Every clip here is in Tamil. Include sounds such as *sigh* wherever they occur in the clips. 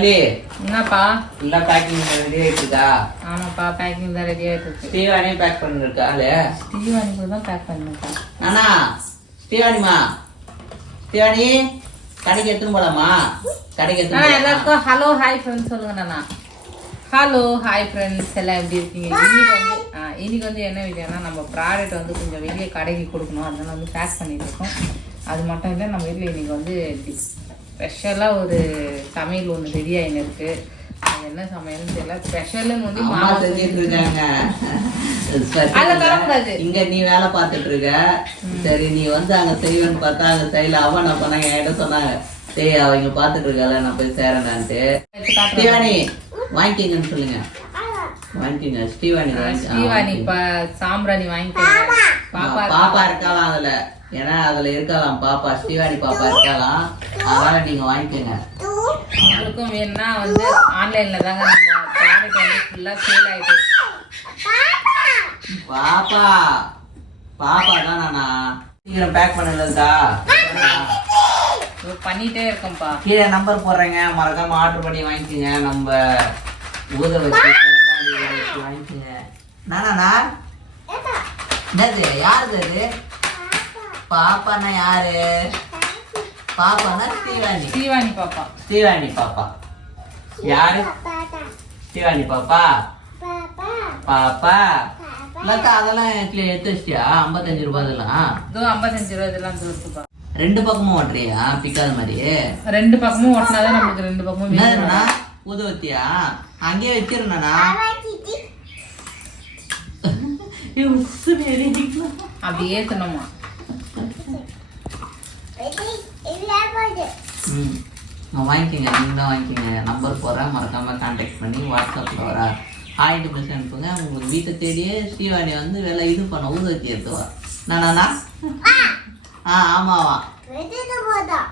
லலி என்னப்பா? எல்லாம் பேக்கிங் ரெடி ஆயிட்டுருக்கா ஆமாப்பா பேக்கிங் தான் ரெடி ஆயிட்டு இருக்கு ஸ்ரீவாணி பேக் பண்ணிருக்கா ஆளு? தீவானிக்கு தான் பேக் பண்ணிருக்கேன் அண்ணா ஸ்ரீவாணிமா ஸ்ரீவாணி கடைக்கு எடுத்துன்னு போலாமா? கடைக்கு போலாமா? எல்லாருக்கும் ஹலோ ஹாய் ஃப்ரெண்ட்ஸ் சொல்லுங்க நானா ஹலோ ஹாய் ஃப்ரெண்ட்ஸ் எல்லாம் எப்படி இருக்கீங்க? இன்னைக்கு வந்து ஆ, இன்னைக்கு வந்து என்ன விஷயம்னா நம்ம ப்ராடக்ட் வந்து கொஞ்சம் வெளியே கடைக்கு கொடுக்கணும். அதனால வந்து பேக் பண்ணிட்டு இருக்கோம். அது மட்டும் இல்லை நம்ம வீட்டில் இன்னைக்கு வந்து ஸ்பெஷலாக ஒரு சமையல் ஒன்று ரெடி ஆகின்னு இருக்கு அது என்ன சமையல்னு தெரியல. ஸ்பெஷல்னு வந்து மாமா செஞ்சிட்டு இருக்காங்க அதுல தரக்கூடாது. இங்க நீ வேலை பார்த்துட்டு இருக்க சரி நீ வந்து அங்க செய்வேன்னு பார்த்தா அங்க செய்யல. அவ என்ன பண்ணாங்க என்கிட்ட சொன்னாங்க சரி அவங்க பார்த்துட்டு இருக்கால நான் போய் சேரேனான்ட்டு. ஸ்ரீவாணி வாங்கிக்கிங்கன்னு சொல்லுங்க. வாங்கிக்கிங்க. ஸ்ரீவாணி ஸ்ரீவாணி. இப்ப சாம்பிராணி வாங்கிக்கோங்க பாப்பா பாப்பா இருக்கலாம் அதுல ஏன்னா அதுல இருக்கலாம். பாப்பா ஸ்ரீவாணி பாப்பா இருக்கலாம். அதனால நீங்க வாங்கிக்கோங்க. உங்களுக்கும் வேணும்னா வந்து ஆன்லைன்ல தாங்க நம்ம ப்ராடக்ட் வந்து ஃபுல்லா சேல் ஆயிட்டு. பாப்பா. பாப்பா தான் நானா சீக்கிரம் பேக் பண்ணலதா பண்ணிட்டே இருக்கோம்ப்பா. கீழே நம்பர் போடுறேங்க. மறக்காம ஆர்டர் பண்ணி வாங்கிக்கோங்க. நம்ம ஊத வச்சு வாங்கிக்கோங்க. நானா என்னது? யாருது அது? பாப்பான்னா யாரு? பாப்பான்னா ஸ்ரீவாணி ஸ்ரீவாணி பாப்பா. ஸ்ரீவாணி பாப்பா. யாரு? ஸ்ரீவாணி பாப்பா? பாப்பா. லதா அதெல்லாம் எடுத்து வச்சிட்டியா ஐம்பத்தஞ்சு ரூபாய் அதெல்லாம். இதோ ஐம்பத்தஞ்சு ரூபா இதெல்லாம் ரெண்டு பக்கமும் ஓட்டுறியா? பிக்காத மாதிரி ரெண்டு பக்கமும் ஓட்டினாதான் நமக்கு ரெண்டு பக்கமும் என்னதுண்ணா ஊதுவத்தியா அங்கேயே வச்சிருந்தா அப்படி ஏத்தணுமா ம். வாங்கிக்கோங்க நீங்களும் வாங்கிக்கோங்க. நம்பர் போடுறேன் மறக்காம கான்டாக்ட் பண்ணி வாட்ஸ்அப்பில் வர ஹாய்ட்டு மெசேஜ் அனுப்புங்க உங்களுக்கு வீட்டை தேடியே ஸ்ரீவாணி வந்து வேலை இது பண்ண ஊதுவத்தி எடுத்துவா நானா ஆ ஆமாவா?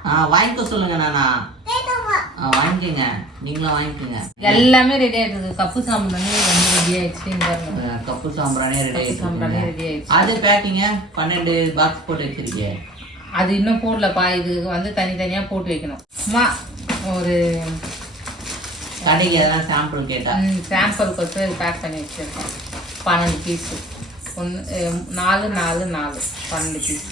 ஆ வாங்கிக்க சொல்லுங்க நானா? ஆ வாங்கிக்கோங்க. நீங்களும் வாங்கிக்கோங்க. எல்லாமே ரெடி ஆயிட்டு இருக்கு கப்பு சாம்பிராணி வந்து ரெடி ஆயிடுச்சு. கப்பு சாம்பிரானே ரெடி சாம்பிராணி ஆயிடுச்சு ரெடி ஆயிடுச்சு. அது பேக்கிங்க பன்னெண்டு பாக்ஸ் போட்டு வச்சிருக்கே அது இன்னும் போடலப்பா. இது வந்து தனித்தனியா போட்டு வைக்கணும். அம்மா ஒரு கடைக்கு எதாவது சாம்பிள் கேட்டா. சாம்பிளுக்கு வந்து பேக் பண்ணி வச்சிருக்கோம். பன்னெண்டு பீஸு ஒன்று நாலு நாலு நாலு. பன்னெண்டு பீஸ்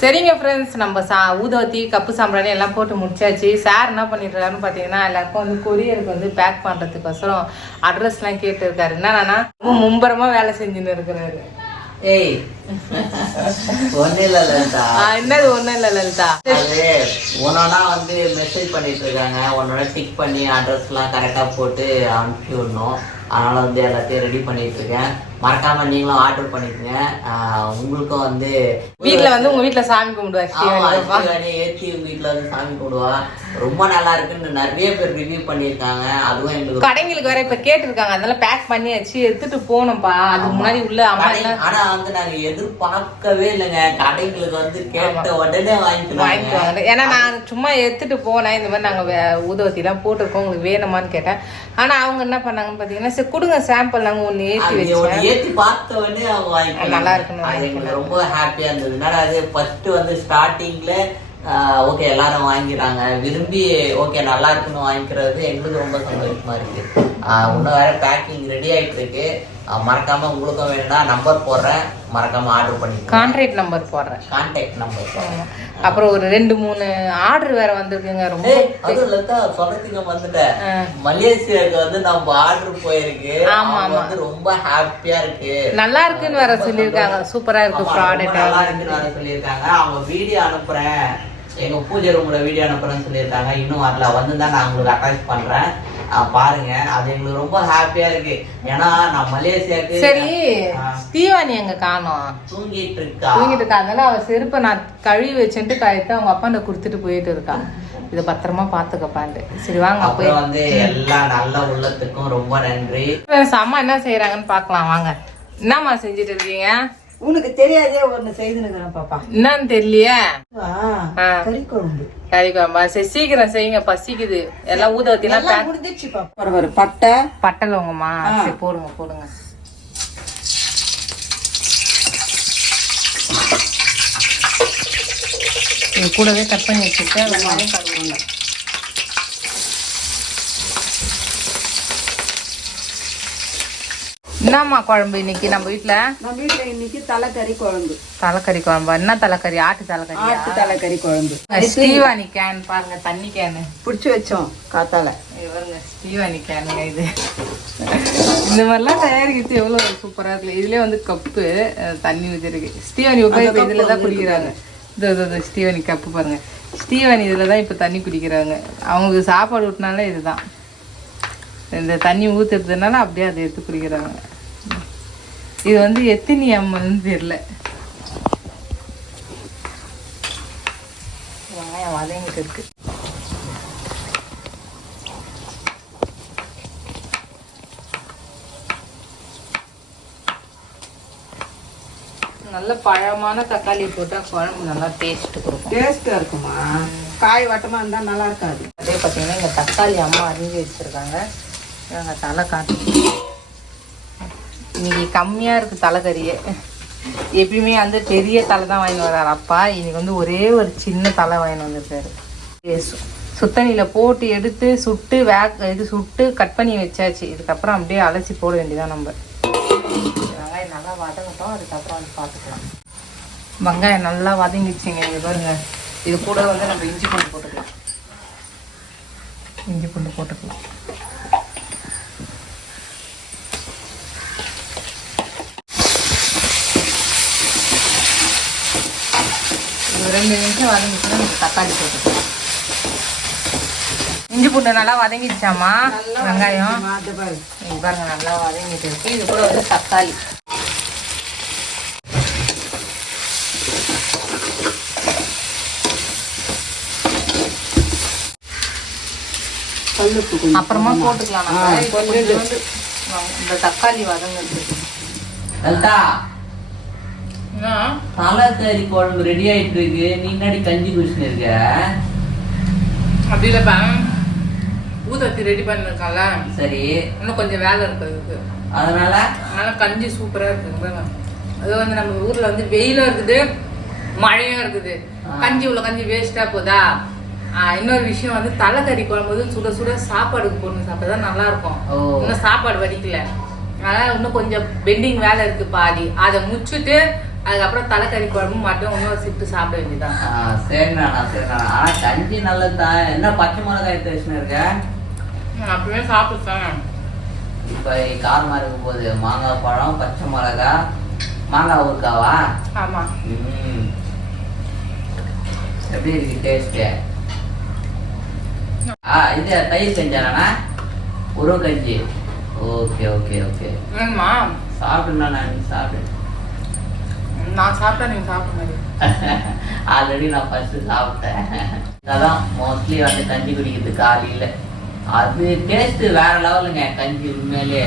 சரிங்க ஃப்ரெண்ட்ஸ் நம்ம சா ஊதவத்தி கப்பு சாம்பிராணி எல்லாம் போட்டு முடிச்சாச்சு. சார் என்ன பண்ணிட்டுருக்காருன்னு பார்த்தீங்கன்னா எல்லாருக்கும் வந்து கொரியருக்கு வந்து பேக் பண்ணுறதுக்கோசரம் அட்ரஸ்லாம் கேட்டுருக்காரு. என்னன்னா ரொம்ப மும்பரமாக வேலை செஞ்சுன்னு இருக்கிறாரு. ஏய். ஒன்னும் இல்ல லலிதா என்னது ஒன்றும் இல்லை லலிதா? அது ஒன்னொன்னா வந்து மெசேஜ் பண்ணிட்டு இருக்காங்க. ஒன்னொன்னா டிக் பண்ணி அட்ரஸ் எல்லாம் கரெக்டா போட்டு அனுப்பி விடணும் அதனால வந்து எல்லாத்தையும் ரெடி பண்ணிட்டு இருக்கேன். மறக்காம நீங்களும் ஆர்டர் பண்ணிக்கோங்க. உங்களுக்கும் வந்து வீட்டில் வந்து உங்கள் வீட்டில் சாமி ஸ்ரீவாணி ஏத்தி உங்க வீட்டுல வந்து சாமி கும்பிடுவா. ரொம்ப நல்லா இருக்குன்னு நிறைய பேர் ரிவ்யூ பண்ணியிருக்காங்க. அதுவும் எங்களுக்கு கடைங்களுக்கு வேற இப்ப கேட்டிருக்காங்க. அதெல்லாம் பேக் பண்ணியாச்சு. எடுத்துட்டு போகணும்ப்பா அதுக்கு முன்னாடி உள்ள அம்மா ஆனா வந்து நாங்க எதிர்பார்க்கவே இல்லைங்க. கடைங்களுக்கு வந்து கேட்ட உடனே வாங்கிக்குவாங்க ஏன்னா நான் சும்மா எடுத்துட்டு போனேன் இந்த மாதிரி நாங்க ஊதுவத்தி எல்லாம் போட்டிருக்கோம். உங்களுக்கு வேணுமான்னு கேட்டேன். ஆனா அவங்க என்ன பண்ணாங்கன்னு பாத்தீங்கன்னா சரி கொடுங்க சாம்பிள் நாங்க ஒண்ணு ஏத்தி அது ஏத்தி பார்த்த உடனே அவங்க வாங்கிக்கிறாங்க. நல்லா இருக்குன்னு அது எங்களுக்கு ரொம்ப ஹாப்பியா இருந்தது. என்னடா அது ஃபர்ஸ்ட் வந்து ஸ்டார்டிங்ல ஓகே எல்லாரும் வாங்கிறாங்க விரும்பி ஓகே நல்லா இருக்குன்னு வாங்கிக்கிறது எங்களுக்கு ரொம்ப சந்தோஷமா இருக்கு. இன்னும் வேற பேக்கிங் ரெடி ஆயிட்டு இருக்கு. மறக்காம உங்களுக்கும் வேணும்னா நம்பர் போடுறேன். மறக்காம ஆர்டர் பண்ணிக்கோங்க. கான்ட்ராக்ட் நம்பர் போடுறேன். கான்டாக்ட் நம்பர் போடுறேன். அப்புறம் ஒரு ரெண்டு மூணு ஆர்டர் வேற வந்திருக்குங்க ரொம்ப லதா சொல்றதுக்கு வந்துட்டேன். மலேசியாவுக்கு வந்து நம்ம ஆர்டர் போயிருக்கு. ஆமா, அவங்க வந்து ரொம்ப ஹாப்பியா இருக்கு. நல்லா இருக்குன்னு வேற சொல்லியிருக்காங்க. சூப்பரா இருக்கு ஆமா, ப்ராடக்ட் நல்லா இருக்குன்னு வேற சொல்லியிருக்காங்க. அவங்க வீடியோ அனுப்புறேன். எங்க பூஜை ரூம்ல வீடியோ அனுப்புறேன்னு சொல்லியிருக்காங்க. இன்னும் வரல. வந்து தான் நான் உங்களுக்கு அட்டாச் பண்றேன். பாருங்க அது எங்களுக்கு ரொம்ப ஹாப்பியா இருக்கு. ஏன்னா நான் மலேசியாவுக்கு சரி தீவானி எங்க காணோம்? தூங்கிட்டு இருக்கா? தூங்கிட்டு இருக்கா. அதனால அவ செருப்பை நான் கழுவி வச்சுட்டு கழுத்து அவங்க அப்பாண்ட கொடுத்துட்டு போயிட்டு இருக்கா. இதை பத்திரமா பாத்துக்கப்பான்ட்டு. சரி வாங்க போய். வந்து எல்லா நல்ல உள்ளத்துக்கும் ரொம்ப நன்றி. அம்மா என்ன செய்யறாங்கன்னு பார்க்கலாம் வாங்க. என்னம்மா செஞ்சுட்டு இருக்கீங்க? உனக்கு தெரியாதே ஒண்ணு செய்துனுக்குறேன் பாப்பா. என்னன்னு தெரியலையே. கறி குழம்பு. சரி பாப்பா சரி சீக்கிரம் செய்யுங்க. பசிக்குது. எல்லாம் ஊதவத்திலாம் எல்லாம் முடிஞ்சிச்சு பாப்பா. ஒரு பட்டை. பட்டலவங்கம்மா சரி போடுங்க போடுங்க. கூடவே கட் பண்ணி வச்சுருக்கேன் வெங்காயம் கழுவுங்க. என்னம்மா குழம்பு இன்னைக்கு நம்ம வீட்ல? நம்ம வீட்டுல இன்னைக்கு தலைக்கறி குழம்பு. தலைக்கறி குழம்பா? என்ன தலைக்கறி? ஆட்டு தலைக்கறியா? ஆட்டு தலைக்கறி குழம்பு. ஸ்ரீவாணி கேன் பாருங்க தண்ணி கேனு. பிடிச்சி வச்சோம் காத்தால. இவருங்க ஸ்ரீவாணி கேனுங்க இது. இந்த மாதிரிலாம் தயாரிக்கிறது எவ்வளோ சூப்பராக இருக்கு. இதுலேயே வந்து கப்பு தண்ணி ஊற்றிருக்கு ஸ்ரீவாணி இப்போ இதில் தான் குடிக்கிறாங்க. இது இது, இது ஸ்ரீவாணி கப்பு பாருங்க. ஸ்ரீவாணி இதில் தான் இப்போ தண்ணி குடிக்கிறாங்க. அவங்களுக்கு சாப்பாடு ஊட்டினாலே இதுதான். இந்த தண்ணி ஊற்றுறதுனால அப்படியே அதை எடுத்து குடிக்கிறாங்க. இது வந்து எத்தினி எம்எல்னு தெரியல. வெங்காயம் வதங்கிட்டு இருக்கு. நல்ல பழமான தக்காளி போட்டால் குழம்பு நல்லா டேஸ்ட் கொடுக்கும். டேஸ்டா இருக்குமா? காய் வட்டமா இருந்தா நல்லா இருக்காது. அதே பார்த்தீங்கன்னா இங்கே தக்காளி அம்மா அரிஞ்சு வச்சுருக்காங்க. தலை காட்டு இன்னைக்கு கம்மியாக இருக்குது தலைக்கறியே. எப்பயுமே வந்து பெரிய தலை தான் வாங்கிட்டு வர்றாரு. அப்பா இன்னைக்கு வந்து ஒரே ஒரு சின்ன தலை வாங்கிட்டு வந்திருக்காரு. சுத்தணியில் போட்டு எடுத்து சுட்டு வேக் இது சுட்டு கட் பண்ணி வச்சாச்சு. இதுக்கப்புறம் அப்படியே அலசி போட வேண்டியதான் நம்ம. வெங்காயம் நல்லா வதங்கட்டும். அதுக்கப்புறம் வந்து பார்த்துக்கலாம். வெங்காயம் நல்லா வதங்கிடுச்சுங்க இங்கே பாருங்க. இது கூட வந்து நம்ம இஞ்சி பூண்டு போட்டுக்கலாம். இஞ்சி பூண்டு போட்டுக்கலாம். ஒரு ரெண்டு நிமிஷம் வதங்கிச்சுன்னா தக்காளி போட்டுக்கலாம். இஞ்சி பூண்டு நல்லா வதங்கிடுச்சாமா வெங்காயம். இங்க பாருங்க நல்லா வதங்கிட்டு இருக்கு. இது கூட வந்து தக்காளி. அப்புறமா போட்டுக்கலாம். நம்ம இந்த தக்காளி வதங்குறதுக்கு லலிதா தலைக்கறி குழம்பு ரெடி ஆயிட்டு இருக்கு நீ முன்னாடி கஞ்சி குடிச்சுன்னு இருக்க? அப்படி இல்லைப்பா. ஊதத்தி ரெடி பண்ணிருக்கான்ல. சரி. இன்னும் கொஞ்சம் வேலை இருக்குது அதனால? அதனால கஞ்சி சூப்பரா இருக்குங்க பாருங்க. அது வந்து நம்ம ஊர்ல வந்து வெயிலும் இருக்குது மழையும் இருக்குது. கஞ்சி உள்ள கஞ்சி வேஸ்டா போதா? இன்னொரு விஷயம் வந்து தலைக்கறி குழம்பு வந்து சுட சுட சாப்பாடுக்கு போடணும் சாப்பிட்டா தான் நல்லா இருக்கும். இன்னும் சாப்பாடு வடிக்கல. அதனால இன்னும் கொஞ்சம் பெண்டிங் வேலை இருக்கு பாதி அதை முடிச்சுட்டு அதுக்கப்புறம் தலைக்கறி குழம்பு மட்டும் இன்னொரு சிப்ட் சாப்பிட வேண்டியதான் சரிண்ணா சரிண்ணா. ஆனா கஞ்சி நல்லதுதான் என்ன பச்சை மிளகாய் எடுத்து வச்சுன்னு இருக்க? அப்பவே சாப்பிட்டேன் இப்ப காரமா இருக்கும் போது மாங்காய் பழம் பச்சை மிளகா மாங்காய் ஊறுக்காவா ஆமா. எப்படி இருக்கு டேஸ்ட் ஆ இது தயிர் செஞ்சானா உருவ கஞ்சி ஓகே ஓகே. ஓகே சாப்பிடுண்ணா நான் சாப்பிடு. நான் சாப்பிட்டா நீங்க சாப்பிட மாதிரி. *laughs* ஆல்ரெடி நான் ஃபர்ஸ்ட் சாப்பிட்டேன். அதான் மோஸ்ட்லி வந்து கஞ்சி குடிக்கிறது காலையில. அது டேஸ்ட் வேற லெவலுங்க கஞ்சி உண்மையிலேயே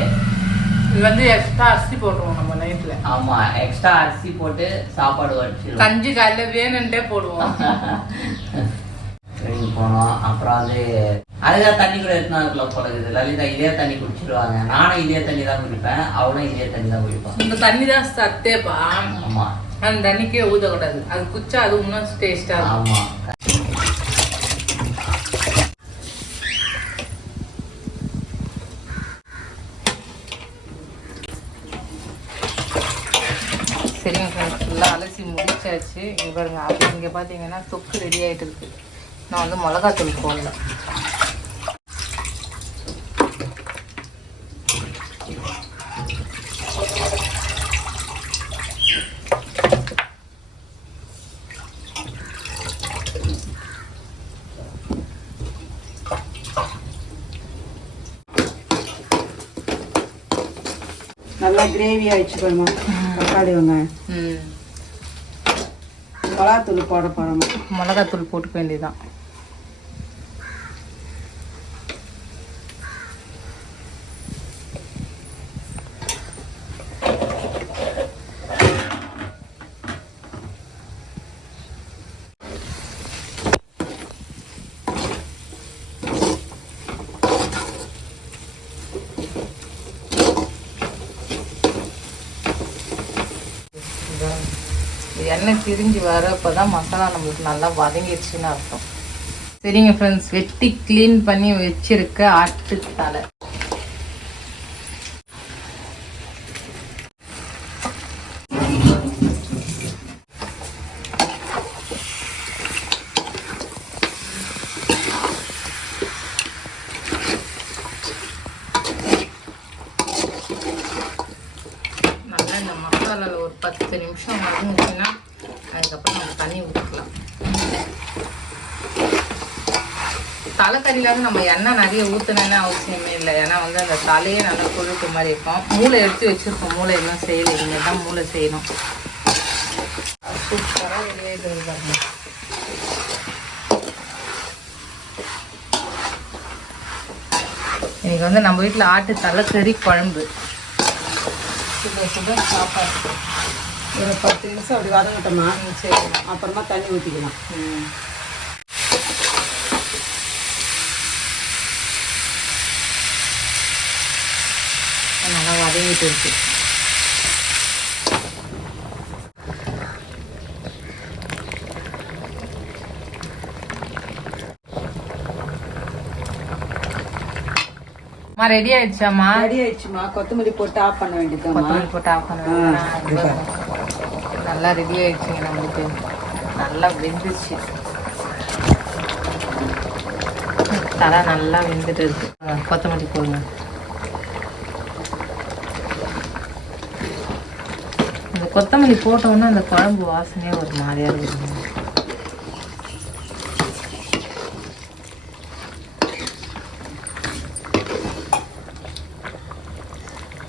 இது வந்து எக்ஸ்ட்ரா அரிசி போட்டுருவோம் நம்ம நைட்ல ஆமா எக்ஸ்ட்ரா அரிசி போட்டு சாப்பாடு வடிச்சிருவோம். கஞ்சி காலையில வேணுன்ட்டே போடுவோம். *laughs* ட்ரெயின் போனோம். அப்புறம் வந்து அதுதான் தண்ணி கூட எடுத்துனா இருக்குல்ல போல இருக்குது. லலிதா இதே தண்ணி குடிச்சிருவாங்க. நானும் இதே தண்ணி தான் குடிப்பேன். அவளும் இதே தண்ணி தான் குடிப்பான். இந்த தண்ணி தான் சத்தேப்பா. ஆமா. அந்த தண்ணிக்கே ஊதக்கூடாது. அது குச்சா அது இன்னும் டேஸ்டா இருக்கும். சரிங்க ஃப்ரெண்ட்ஸ் ஃபுல்லாக அலசி முடிச்சாச்சு. இங்கே பாருங்க அப்படி இங்கே பார்த்தீங்கன்னா தொக்கு ரெடி ஆகிட்டு இருக்கு. நான் வந்து மிளகாத்தூள் போடல நல்லா கிரேவி ஆயிடுச்சு பாருமா தக்காளி வெங்காயம். ம். மிளகாத்தூள் போட போறோமா மிளகாத்தூள் போட்டுக்க வேண்டியதுதான். பிரிஞ்சு வரப்போ தான் மசாலா நம்மளுக்கு நல்லா வதங்கிடுச்சுன்னு அர்த்தம். சரிங்க ஃப்ரெண்ட்ஸ் வெட்டி க்ளீன் பண்ணி வச்சிருக்க ஆட்டு தலை பத்து நிமிஷம் வதங்குச்சுன்னா அதுக்கப்புறம் நம்ம தண்ணி ஊற்றிக்கலாம் தலைக்கறியில வந்து நம்ம எண்ணெய் நிறைய ஊற்றணும்னு அவசியமே இல்லை. ஏன்னா வந்து அந்த தலையே நல்லா கொழுப்பு மாதிரி இருக்கும். மூளை எடுத்து வச்சிருக்கோம். மூளை இன்னும் செய்யலை. இனிமேல் தான் மூளை செய்யணும். சூப்பராக வெளியே பாருங்க. இன்னைக்கு வந்து நம்ம வீட்டில் ஆட்டு தலைக்கறி குழம்பு. சுட சுட சாப்பாடு. ஒரு பத்து நிமிஷம் அப்படி வதங்கட்டோமா? சரி. அப்புறமா தண்ணி ஊற்றிக்கலாம் ம். நல்லா வதங்கிட்டு இருக்கு அம்மா ரெடி ஆயிடுச்சாம்மா? ரெடி ஆயிடுச்சுமா கொத்தமல்லி போட்டு ஆஃப் பண்ண வேண்டியதுதாம்மா. கொத்தமல்லி போட்டு ஆஃப் பண்ணுவேன் நல்லா ரெடி ஆயிடுச்சுங்க நம்மளுக்கு. நல்லா வெந்துச்சு தலை நல்லா வெந்துட்டு இருக்கு. கொத்தமல்லி போடுங்க. கொத்தமல்லி போட்டோன்னா அந்த குழம்பு வாசனையே ஒரு மாதிரியா இருக்குங்க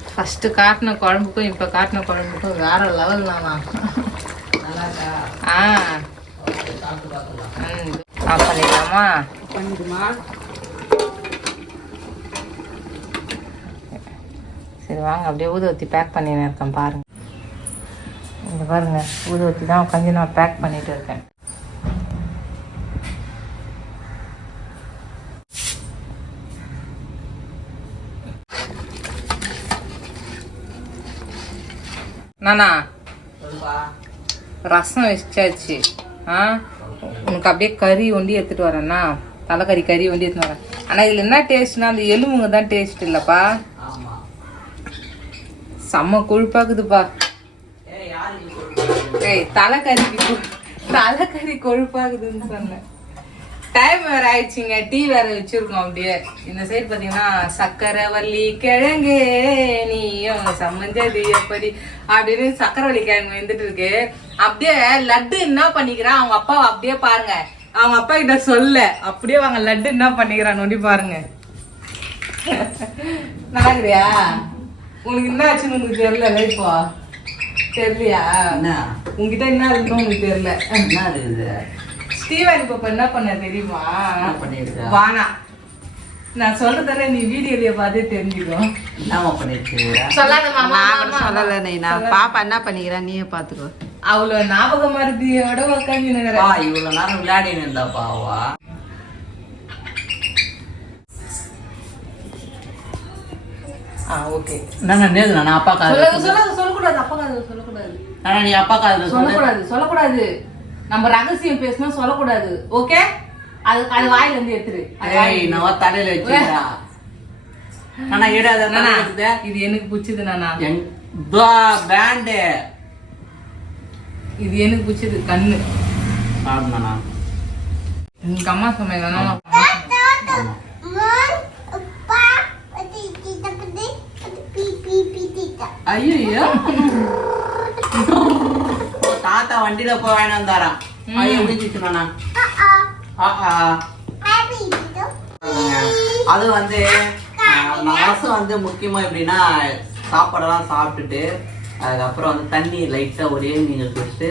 ஃபர்ஸ்ட் காட்டின குழம்புக்கும் இப்போ காட்டின குழம்புக்கும் வேற லெவல் தானா? ஆ. ம். ஆஃப் பண்ணிடலாமா? பண்ணிடுமா? சரி வாங்க. அப்படியே ஊதுவத்தி பேக் பண்ணின்னு இருக்கேன் பாருங்க இங்க பாருங்க ஊதுவத்தி தான் உட்காந்து நான் பேக் பண்ணிட்டு இருக்கேன். நானா? ரசம் வச்சாச்சு. ஆ? உனக்கு அப்படியே கறி ஒண்டி எடுத்துட்டு வரேன்னா தலைக்கறி கறி ஒண்டி எடுத்துட்டு வரேன். ஆனால் இதில் என்ன டேஸ்ட்னா அந்த எலும்புங்க தான் டேஸ்ட் இல்லைப்பா. செம்ம கொழுப்பாக்குதுப்பா. ஏய் தலைக்கறிக்கு தலைக்கறி கொழுப்பாகுதுன்னு சொன்னேன். டைம் வேற ஆயிடுச்சுங்க. டீ வேற வச்சிருக்கோம் அப்படியே. இந்த சைடு பாத்தீங்கன்னா சக்கரை வள்ளி கிழங்கு நீயும் சம்மந்தது எப்படி? அப்படின்னு சக்கரை வள்ளி கிழங்கு வந்துட்டு இருக்கு. அப்படியே லட்டு என்ன பண்ணிக்கிறான்? அவங்க அப்பா அப்படியே பாருங்க. அவங்க அப்பா கிட்ட சொல்ல. அப்படியே அவங்க லட்டு என்ன பண்ணிக்கிறான் நொடி பாருங்க. நடக்குறியா உனக்கு என்ன ஆச்சுன்னு உனக்கு தெரியல இப்போ தெரியலையா? உங்ககிட்ட என்ன இருக்குன்னு உனக்கு தெரியல. என்ன இருக்குது ஸ்டீவன் இப்ப என்ன பண்ண தெரியுமா? என்ன பண்ணிருக்க வானா. நான் சொல்றதால நீ வீடியோலயே பார்த்தே தெரிஞ்சுக்கும் என்னம்மா பண்ணிருக்க சொல்லாத மாமா நான். சொல்லலை நீ. நான் பாப்பா என்ன பண்ணிக்கிறேன் நீயே பார்த்துக்கோ. அவ்வளவு ஞாபகம் மருதியோட உட்காந்து பா இவ்வளவு நேரம் விளையாடின்னு இருந்தாப்பா அவ ஆ ஓகே. நான் நேது நான் அப்பா சொல்ல காது சொல்ல சொல்லக்கூடாது அப்பா காது சொல்லக்கூடாது. நான் நீ அப்பா காதுல சொல்லு. சொல்லக்கூடாது சொல்லக்கூடாது. நம்ம ரகசியம் பேசணும் சொல்லக்கூடாது. ஓகே? அது அது வாயில இருந்து எடுத்துரு ஏய். நான் தலையில வச்சுக்கிறா. *laughs* ஆனா இருக்குது இது எனக்கு பிடிச்சது நானா? பேண்டு. இது எனக்கு பிடிச்சது கண்ணு. சாப்பிடணா எங்க அம்மா சமையல் ஐயோ *laughs* தாத்தா வண்டியில போய் வாங்கிட்டு வந்தாராம் ஐயோ முடிஞ்சிச்சுண்ணா அது வந்து ரசம் வந்து முக்கியமா எப்படின்னா சாப்பாடெல்லாம் சாப்பிட்டுட்டு அதுக்கப்புறம் வந்து தண்ணி லைட்டா ஒரே நீங்க குடிச்சிட்டு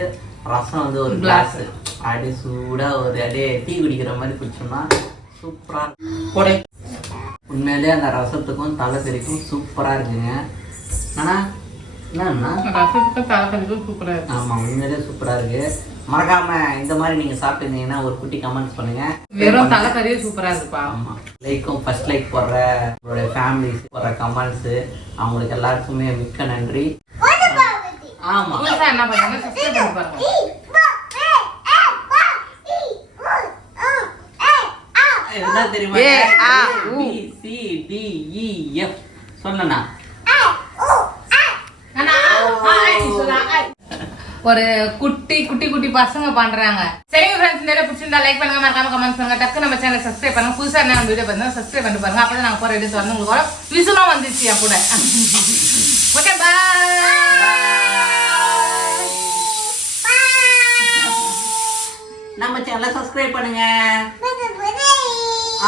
ரசம் வந்து ஒரு கிளாஸ் அப்படியே சூடா ஒரு அப்படியே டீ குடிக்கிற மாதிரி குடிச்சோம்னா சூப்பரா உண்மையிலேயே அந்த ரசத்துக்கும் தலைக்கறிக்கும் சூப்பரா இருக்குங்க. ஆனா என்னன்னா? ரசத்துக்கு தலைக்கறிக்கும் சூப்பரா இருக்கு. மறக்காம இந்த மாதிரி நீங்க சாப்பிட்டுருந்தீங்கன்னா ஒரு குட்டி கமெண்ட்ஸ் பண்ணுங்க. வெறும் தலைக்கறியே சூப்பரா இருக்குப்பா. ஆமா. லைக்கும் ஃபர்ஸ்ட் லைக் போடுற உங்களுடைய ஃபேமிலிஸ் போடுற கமெண்ட்ஸ் அவங்களுக்கு எல்லாருக்குமே மிக்க நன்றி. ஆமா. என்ன பண்ணுங்க என்ன தெரியுமா? A, ah, C D E F சொல்லணா ஒரு குட்டி குட்டி குட்டி பசங்க பண்றாங்க. சரிங்க ஃப்ரெண்ட்ஸ் நிறைய பிடிச்சிருந்தா லைக் பண்ணுங்க மறக்காம கமெண்ட் பண்ணுங்க. டக்கு நம்ம சேனல் சப்ஸ்கிரைப் பண்ணுங்க. புதுசாக நம்ம வீடியோ பார்த்தா சப்ஸ்கிரைப் பண்ணி பாருங்க. அப்பதான் நாங்கள் போற வீடியோ வந்து உங்களுக்கு வரும். விசுலாம் வந்துச்சு என் கூட. *laughs* ஓகே பாய் நம்ம சேனலை சப்ஸ்கிரைப் பண்ணுங்க.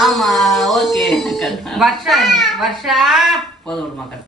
ஆமா ஓகே *laughs* வருஷா வருஷா. போதும் மக்கள்